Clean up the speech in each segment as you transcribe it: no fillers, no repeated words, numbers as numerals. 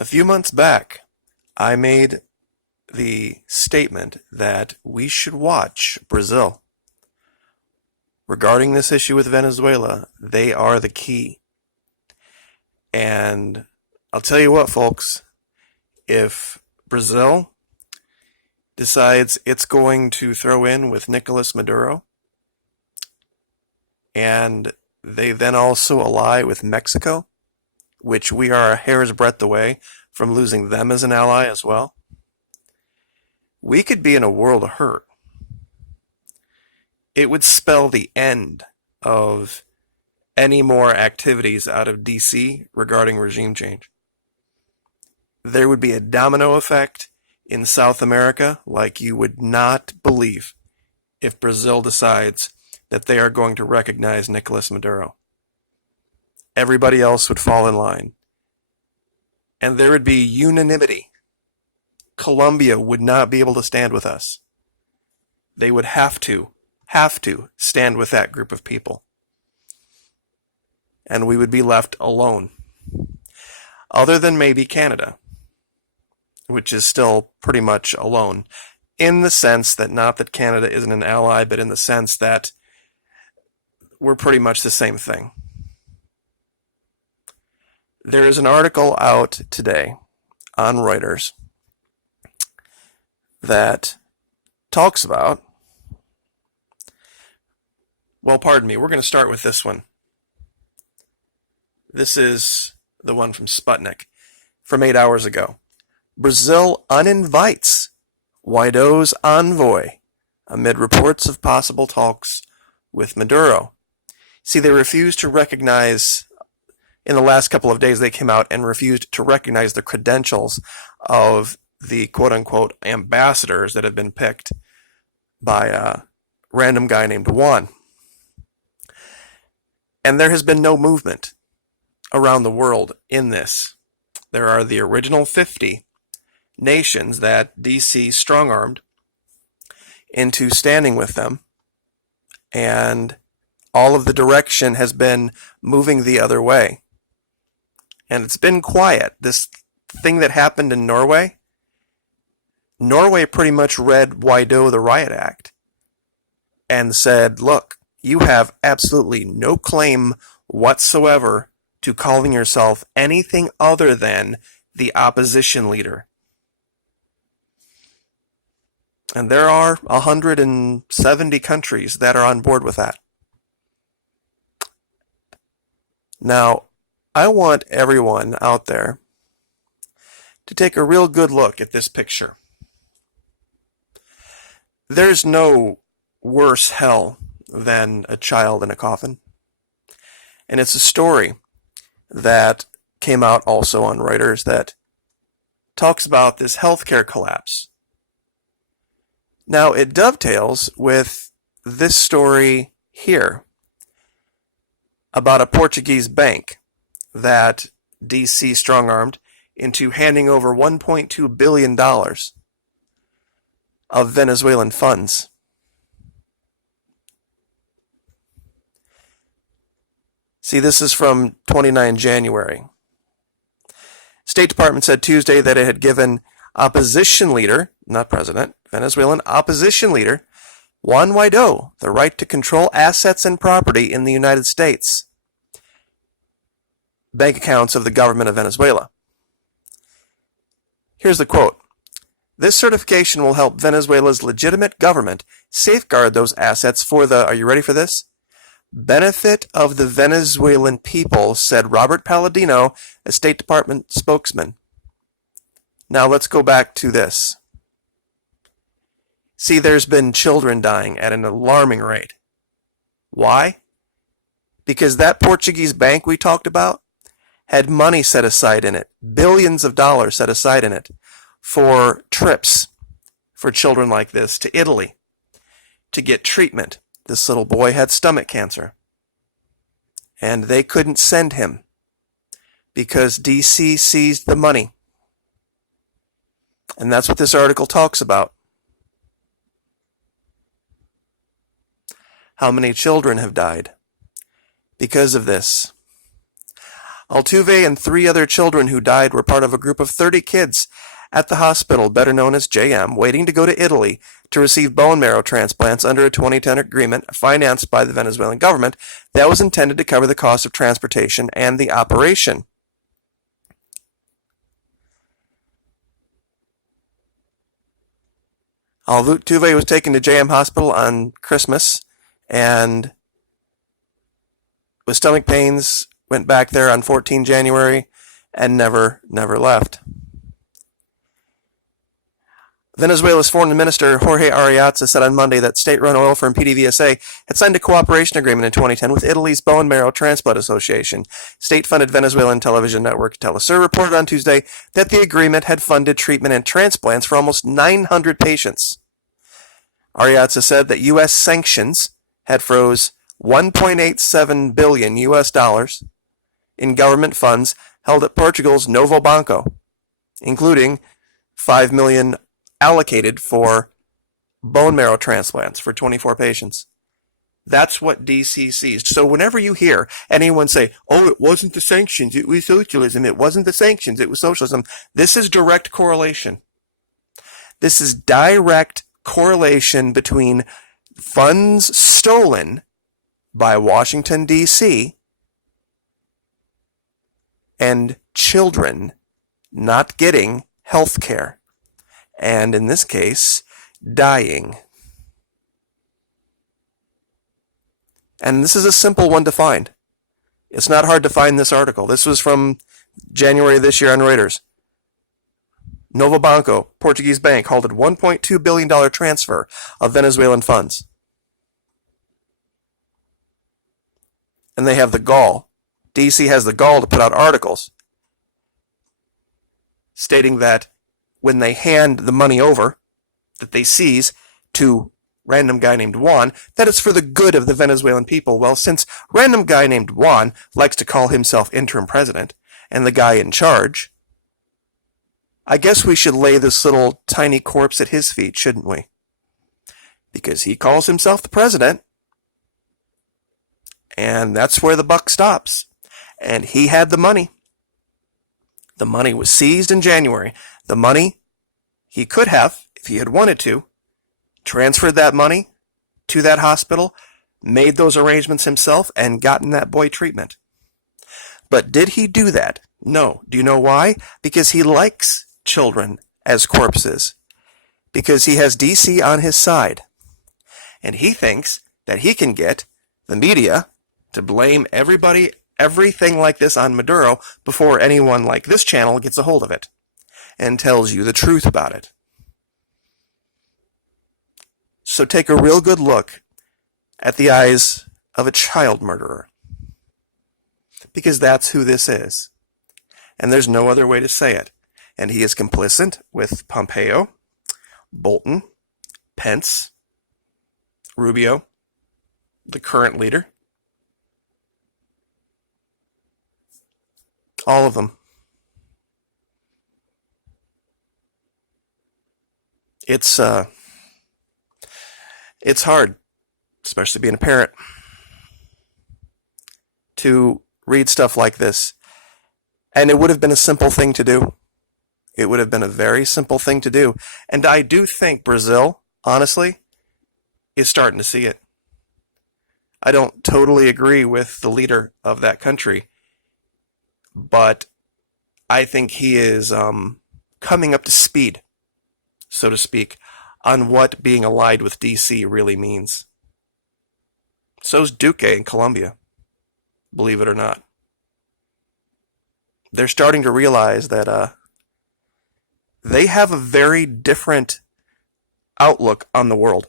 A few months back, I made the statement that we should watch Brazil. Regarding this issue with Venezuela, they are the key. And I'll tell you what, folks, if Brazil decides it's going to throw in with Nicolas Maduro, and they then also ally with Mexico, which we are a hair's breadth away from losing them as an ally as well, we could be in a world of hurt. It would spell the end of any more activities out of DC regarding regime change. There would be a domino effect in South America like you would not believe if Brazil decides that they are going to recognize Nicolas Maduro. Everybody else would fall in line. And there would be unanimity. Colombia would not be able to stand with us. They would have to stand with that group of people. And we would be left alone. Other than maybe Canada, which is still pretty much alone, in the sense that not that Canada isn't an ally, but in the sense that we're pretty much the same thing. There is an article out today on Reuters that talks about, well, pardon me, we're going to start with this one. This is the one from Sputnik from 8 hours ago. Brazil uninvites Guaido's envoy amid reports of possible talks with Maduro. See, they refused to recognize, in the last couple of days, they came out and refused to recognize the credentials of the quote-unquote ambassadors that have been picked by a random guy named Juan. And there has been no movement around the world in this. There are the original 50 nations that DC strong-armed into standing with them, and all of the direction has been moving the other way. And it's been quiet. This thing that happened in Norway pretty much read Guaido the Riot Act and said, look, you have absolutely no claim whatsoever to calling yourself anything other than the opposition leader. And there are 170 countries that are on board with that. Now, I want everyone out there to take a real good look at this picture. There's no worse hell than a child in a coffin. And it's a story that came out also on Reuters that talks about this healthcare collapse. Now, it dovetails with this story here about a Portuguese bank that DC strong-armed into handing over $1.2 billion of Venezuelan funds. See, this is from 29 January. State Department said Tuesday that it had given opposition leader, not president, Venezuelan opposition leader, Juan Guaido, the right to control assets and property in the United States. Bank accounts of the government of Venezuela. Here's the quote. This certification will help Venezuela's legitimate government safeguard those assets for the, are you ready for this? Benefit of the Venezuelan people, said Robert Palladino, a State Department spokesman. Now let's go back to this. See, there's been children dying at an alarming rate. Why? Because that Portuguese bank we talked about had money set aside in it, billions of dollars set aside in it, for trips for children like this to Italy to get treatment. This little boy had stomach cancer, and they couldn't send him because DC seized the money. And that's what this article talks about. How many children have died because of this? Altuve and 3 other children who died were part of a group of 30 kids at the hospital, better known as JM, waiting to go to Italy to receive bone marrow transplants under a 2010 agreement financed by the Venezuelan government that was intended to cover the cost of transportation and the operation. Altuve was taken to JM Hospital on Christmas and with stomach pains went back there on 14 January and never left. Venezuela's foreign minister Jorge Arias said on Monday that state-run oil firm PDVSA had signed a cooperation agreement in 2010 with Italy's Bone Marrow Transplant Association. State-funded Venezuelan television network Telesur reported on Tuesday that the agreement had funded treatment and transplants for almost 900 patients. Arias said that U.S. sanctions had froze $1.87 billion U.S. dollars in government funds held at Portugal's Novo Banco, including $5 million allocated for bone marrow transplants for 24 patients. That's what DC seized. So whenever you hear anyone say, oh, it wasn't the sanctions, it was socialism, it wasn't the sanctions, it was socialism, this is direct correlation. This is direct correlation between funds stolen by Washington, D.C. and children not getting health care. And in this case, dying. And this is a simple one to find. It's not hard to find this article. This was from January this year on Reuters. Novo Banco, Portuguese bank, halted $1.2 billion transfer of Venezuelan funds. And they have the gall. DC has the gall to put out articles stating that when they hand the money over that they seize to random guy named Juan, that it's for the good of the Venezuelan people. Well, since random guy named Juan likes to call himself interim president and the guy in charge, I guess we should lay this little tiny corpse at his feet, shouldn't we? Because he calls himself the president, and that's where the buck stops. And he had the money. The money was seized in January. The money, he could have, if he had wanted to, transferred that money to that hospital, made those arrangements himself, and gotten that boy treatment. But did he do that? No. Do you know why? Because he likes children as corpses. Because he has DC on his side. And he thinks that he can get the media to blame everything like this on Maduro before anyone like this channel gets a hold of it and tells you the truth about it. So take a real good look at the eyes of a child murderer. Because that's who this is. And there's no other way to say it. And he is complicit with Pompeo, Bolton, Pence, Rubio, the current leader. All of them. It's hard, especially being a parent, to read stuff like this. And it would have been a simple thing to do. It would have been a very simple thing to do. And I do think Brazil, honestly, is starting to see it. I don't totally agree with the leader of that country, but I think he is coming up to speed, so to speak, on what being allied with DC really means. So's Duque in Colombia, believe it or not. They're starting to realize that they have a very different outlook on the world.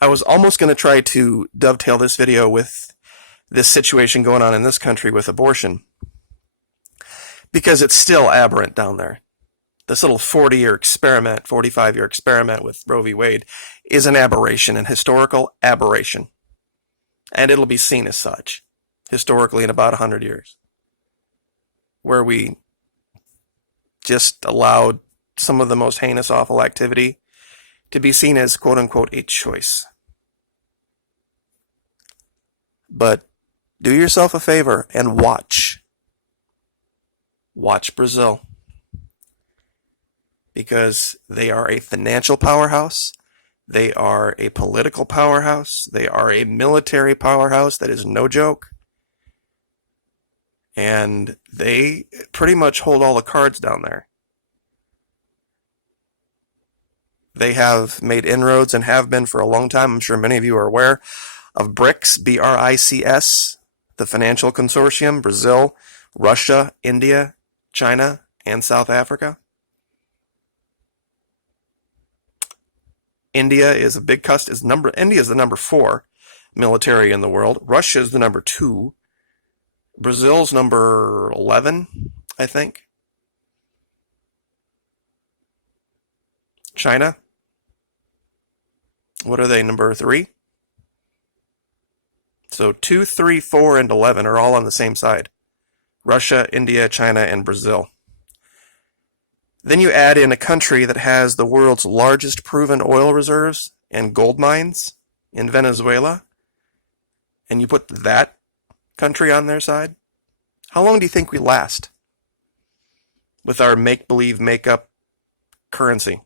I was almost going to try to dovetail this video with this situation going on in this country with abortion, because it's still aberrant down there. This little 40-year experiment, 45-year experiment with Roe v. Wade is an aberration, an historical aberration. And it'll be seen as such, historically, in about 100 years, where we just allowed some of the most heinous, awful activity to be seen as, quote-unquote, a choice. But Do yourself a favor and watch. Watch Brazil. Because they are a financial powerhouse. They are a political powerhouse. They are a military powerhouse that is no joke. And they pretty much hold all the cards down there. They have made inroads and have been for a long time. I'm sure many of you are aware of BRICS, BRICS, the financial consortium, Brazil, Russia, India, China, and South Africa. India is a big India is the number 4 military in the world. Russia is the number 2. Brazil's number 11, I think. China, what are they, number 3? So 2, 3, 4, and 11 are all on the same side. Russia, India, China, and Brazil. Then you add in a country that has the world's largest proven oil reserves and gold mines in Venezuela, and you put that country on their side. How long do you think we last with our make-believe, make-up currency?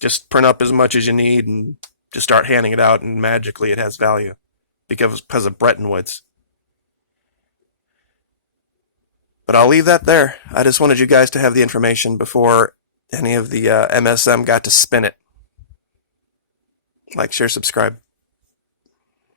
Just print up as much as you need and just start handing it out, and magically it has value because of Bretton Woods. But I'll leave that there. I just wanted you guys to have the information before any of the MSM got to spin it. Like, share, subscribe.